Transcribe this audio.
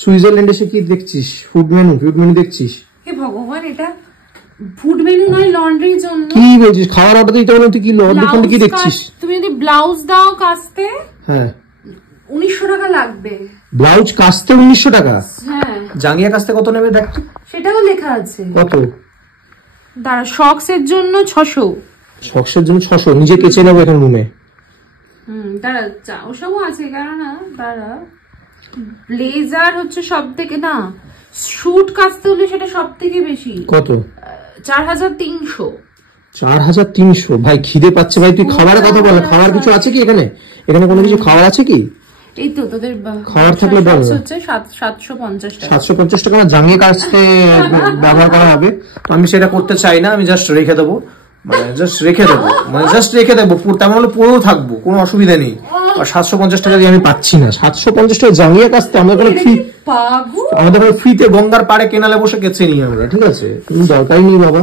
Switzerland এসে কি দেখছিস? ফুড মেনু দেখছিস? হে ভগবান, এটা ফুড মেনু নয়, লন্ড্রির জন্য। কি বলছিস? খাবার অর্ডার দিতে বললাম, তুই কি লন্ড্রি কি দেখছিস? তুমি যদি ব্লাউজ দাও কাচতে, হ্যাঁ 1900 টাকা লাগবে। ব্লাউজ কাচতে 1900 টাকা? হ্যাঁ। জাঙ্গিয়া কাচতে কত নেবে দেখ? সেটাও লেখা আছে। কত? দাঁড়া, শক্স এর জন্য 600। শক্স এর জন্য 600? নিজে কেচে নেবো এখন রুমে। দাঁড়া, ওসবও আছে, কারণ দাঁড়া, ব্লেজার হচ্ছে সব থেকে, না শুট কাচতে হলে সেটা সব থেকে বেশি। কত? 4300। 4300? ভাই খিদে পাচ্ছে ভাই, তুই খাবারের কথা বল। খাবার কিছু আছে কি এখানে? এখানে কোনো কিছু খাবার আছে কি? এই তো তোদের খাবার থাকলে বল। হচ্ছে 750 টাকা। 750 টাকা জাঙ্গিয়া কাচতে ব্যবহার করা হবে। আমি সেটা করতে চাই না, আমি জাস্ট রেখে দেবো, মানে জাস্ট রেখে দেবো, তেমন হলে পরেও থাকবো, কোনো অসুবিধা নেই। আর 750 টাকা দিয়ে আমি পাচ্ছি না। 750 টাকা জাঙ্গিয়া কাচতে আমাদের ফ্রিতে গঙ্গার পাড়ে কেনালে বসে কেচে নিই আমরা, ঠিক আছে? দরকারই নেই বাবা।